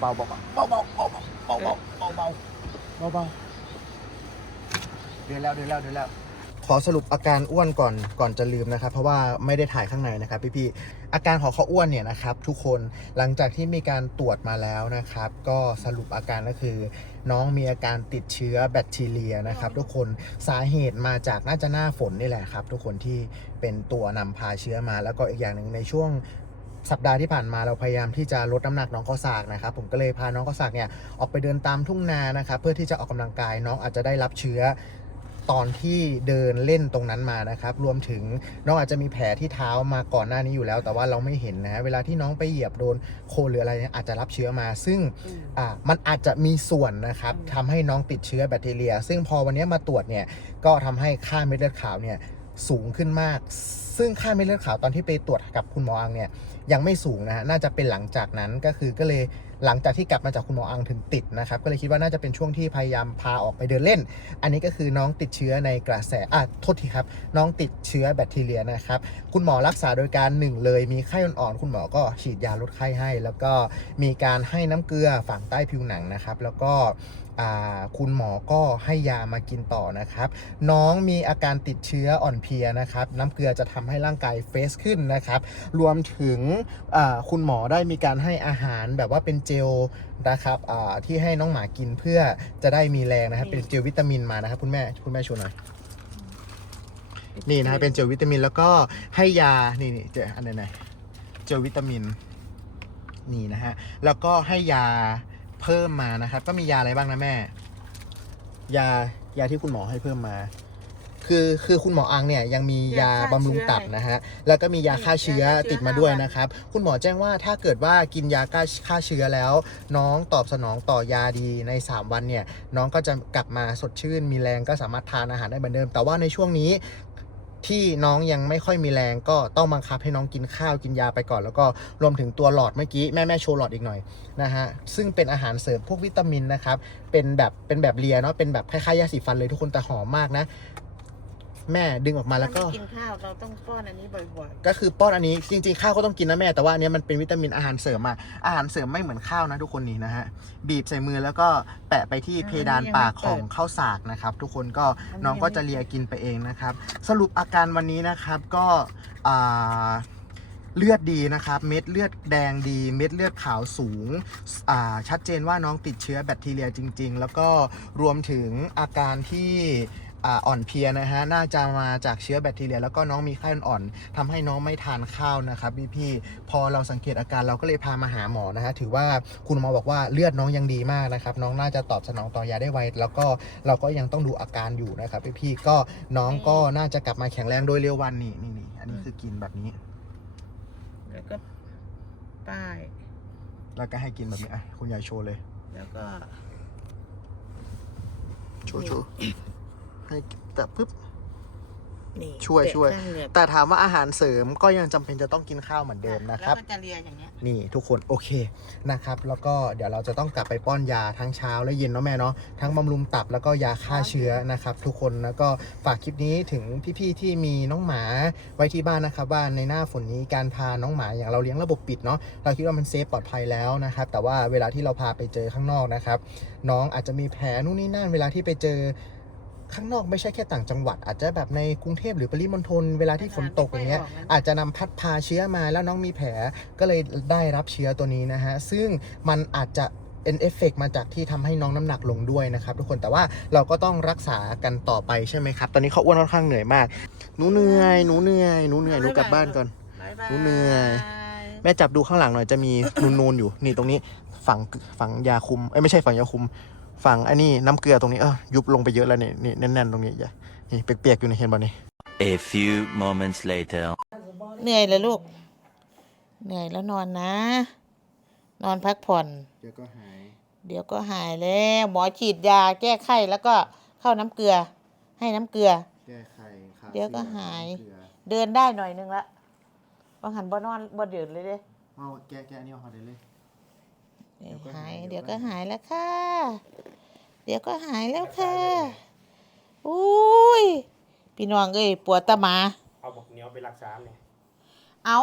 เบาๆเบาๆเบาเบาเบาเบาเบาเบาเบาเดินแล้วเดินแล้วเดินแล้ว ขอสรุปอาการอ้วนก่อนก่อนจะลืมนะครับ เพราะว่าไม่ได้ถ่ายข้างในนะครับพี่ๆอาการของเขาอ้วนเนี่ยนะครับ ทุกคนหลังจากที่มีการตรวจมาแล้วนะครับ ก็สรุปอาการก็คือ น้องมีอาการติดเชื้อแบคทีเรียนะครับ ทุกคนสาเหตุมาจากน่าจะหน้าฝนนี่แหละครับ ทุกคนที่เป็นตัวนำพาเชื้อมา แล้วก็อีกอย่างหนึ่งในช่วง สัปดาห์ที่ผ่านมาเราพยายามที่จะลดน้ำหนักน้องข้าวสากนะครับผมก็เลยพาน้องข้าวสากเนี่ยออกไปเดินตามทุ่งนานะครับเพื่อที่จะออกกำลังกายน้องอาจจะได้รับเชื้อตอนที่เดินเล่นตรงนั้นมานะครับ รวมถึงน้องอาจจะมีแผลที่เท้ามาก่อนหน้านี้อยู่แล้ว แต่ว่าเราไม่เห็นนะเวลาที่น้องไปเหยียบโดนโคลนหรืออะไรเนี่ยอาจจะรับเชื้อมา ซึ่งอ่ามันอาจจะมีส่วนนะครับอืมทำให้น้องติดเชื้อแบคทีเรีย ซึ่งพอวันนี้มาตรวจเนี่ยก็ทำให้ค่าเม็ดเลือดขาวเนี่ย สูงขึ้นมาก ซึ่งค่าเม็ดเลือดขาวตอนที่ไปตรวจกับคุณหมออังเนี่ยยังไม่สูงนะฮะน่าจะเป็นหลังจากนั้นก็คือก็เลย หลังจากที่กลับมาจากคุณหมออังถึงติดนะครับ ก็เลยคิดว่าน่าจะเป็นช่วงที่พยายามพาออกไปเดินเล่น อันนี้ก็คือน้องติดเชื้อในกระแสอะโทษทีครับ น้องติดเชื้อแบคทีเรียนะครับ คุณหมอรักษาโดยการหนึ่งเลยมีไข้อ่อนๆคุณหมอก็ฉีดยาลดไข้ให้ แล้วก็มีการให้น้ำเกลือฝังใต้ผิวหนังนะครับ แล้วก็คุณหมอก็ให้ยามากินต่อนะครับ น้องมีอาการติดเชื้ออ่อนเพลียนะครับ น้ำเกลือจะทำให้ร่างกายเฟสขึ้นนะครับ รวมถึงคุณหมอได้มีการให้อาหารแบบว่าเป็นเจลนะครับอ่าที่ให้น้องหมากินเพื่อจะได้มีแรงนะครับ เป็นเจลวิตามินมานะครับ คุณแม่คุณแม่ชวนหน่อยนี่นะฮะเป็นเจลวิตามินแล้วก็ให้ยานี่นี่เจออันไหนๆเจลวิตามินนี่นะฮะแล้วก็ให้ยาเพิ่มมานะครับ ก็มียาอะไรบ้างนะแม่ ยายาที่คุณหมอให้เพิ่มมา คือคือคุณหมออังเนี่ยยังมียายาฆ่าบำรุงตับเชื้อนะฮะแล้วก็มียาฆ่าเชื้อยาฆ่าเชื้อติดมาด้วยห้าวันนะครับ คุณหมอแจ้งว่าถ้าเกิดว่ากินยาฆ่าฆ่าเชื้อแล้ว น้องตอบสนองต่อยาดีใน 3 วันเนี่ยน้องก็จะกลับมาสดชื่น มีแรงก็สามารถทานอาหารได้เหมือนเดิม แต่ว่าในช่วงนี้ที่น้องยังไม่ค่อยมีแรงก็ต้องบังคับให้น้องกินข้าวกินยาไปก่อน แล้วก็รวมถึงตัวหลอดเมื่อกี้แม่แม่โชว์หลอดอีกหน่อยนะฮะซึ่งเป็นอาหารเสริมพวกวิตามินนะครับเป็นแบบเป็นแบบเลียเนาะเป็นแบบคล้ายๆยาสีฟันเลยทุกคนแต่หอมมากนะ แม่ดึงออกมาแล้วก็ถ้าไม่กินข้าวเราต้องป้อนอันนี้บ่อยก็คือป้อนอันนี้จริง ๆ ข้าวก็ต้องกินนะแม่แต่ว่าอันเนี้ยมันเป็นวิตามินอาหารเสริมอะอาหารเสริมไม่เหมือนข้าวนะทุกคนนี่นะฮะบีบใส่มือแล้วก็แปะไปที่เพดานปากของข้าวสากนะครับ ทุกคนก็น้องก็จะเลียกินไปเองนะครับ สรุปอาการวันนี้นะครับก็อ่าเลือดดีนะครับ เม็ดเลือดแดงดี เม็ดเลือดขาวสูงอ่าชัดเจนว่าน้องติดเชื้อแบคทีเรียจริง ๆ แล้วก็รวมถึงอาการที่ อ่าอ่อนเพลียนะฮะ น่าจะมาจากเชื้อแบคทีเรีย แล้วก็น้องมีไข้อ่อนๆทำให้น้องไม่ทานข้าวนะครับพี่พี่ๆพอเราสังเกตอาการเราก็เลยพามาหาหมอนะฮะ ถือว่าคุณหมอบอกว่าเลือดน้องยังดีมากนะครับ น้องน่าจะตอบสนองต่อยาได้ไว แล้วก็เราก็ยังต้องดูอาการอยู่นะครับพี่พี่ๆก็น้องก็น่าจะกลับมาแข็งแรงโดยเร็ววันนี่นี่นี่อันนี้คือกินแบบนี้ๆแล้วก็ป้าย แล้วก็ให้กินแบบนี้อะคุณยายโชว์เลย แล้วก็ โชว์โชว์ ให้แต่ปึ๊บนี่ช่วยแปะช่วยข้างเหงือกแต่ถามว่าอาหารเสริมก็ยังจำเป็นจะต้องกินข้าวเหมือนเดิมนะครับแล้วก็จะเลียอย่างเงี้ยนี่ทุกคนโอเคนะครับ แล้วก็เดี๋ยวเราจะต้องกลับไปป้อนยาทั้งเช้าและเย็นเนาะแม่เนาะทั้งบำรุงตับแล้วก็ยาฆ่าเชื้อนะครับ ทุกคนแล้วก็ฝากคลิปนี้ถึงพี่ๆที่มีน้องหมาไว้ที่บ้านนะครับว่าในหน้าฝนนี้การพาน้องหมาอย่างเราเลี้ยงระบบปิดเนาะเราคิดว่ามันเซฟปลอดภัยแล้วนะครับ แต่ว่าเวลาที่เราพาไปเจอข้างนอกนะครับ น้องอาจจะมีแผลนู่นนี่นั่นเวลาที่ไปเจอ ข้างนอกไม่ใช่แค่ต่างจังหวัด อาจจะแบบในกรุงเทพหรือปริมณฑลเวลาที่ฝนตกอย่างเงี้ยอาจจะนำพัดพาเชื้อมาแล้วน้องมีแผลก็เลยได้รับเชื้อตัวนี้นะฮะซึ่งมันอาจจะเป็นเอฟเฟกต์มาจากที่ทำให้น้องน้ำหนักลงด้วยนะครับทุกคนแต่ว่าเราก็ต้องรักษากันต่อไปใช่ไหมครับ ตอนนี้เขาอ้วนค่อนข้างเหนื่อยมากหนูเหนื่อยหนูเหนื่อยหนูเหนื่อยหนูกลับบ้านก่อนบ๊ายบายหนูเหนื่อย แม่จับดูข้างหลังหน่อยจะมีนูนๆอยู่นี่ตรงนี้ฝังฝังยาคุมเอ้ยไม่ใช่ฝังยาคุม ฝังไอ้นี่น้ำเกลือตรงนี้เออยุบลงไปเยอะแล้วนี่นี่แน่นๆตรงนี้อย่านี่เปียกๆอยู่ในเห็นบ่นี่ A few moments later. เหนื่อยเลยลูก เหนื่อยแล้วนอนนะ นอนพักผ่อน เดี๋ยวก็หายเดี๋ยวก็หายแล้วหมอฉีดยาแก้ไข้แล้วก็เข้าน้ำเกลือ ให้น้ำเกลือ แก้ไขขาเดี๋ยวก็หาย เกลือเดินได้หน่อยนึงละบางหันบ่นอนบ่เดินเลยเด้เอาแก้แก้อันนี้เอาได้เลยเดี๋ยวก็หาหายยเดี๋ยวเดี๋ก็ยวก็หาหายยแล้วค่ะ เดี๋ยวก็หายแล้วค่ะอุ้ยพี่น้องเอ้ยปวดตะหมา เอาบอกเหนียวไปรักษาเนี่ย เอา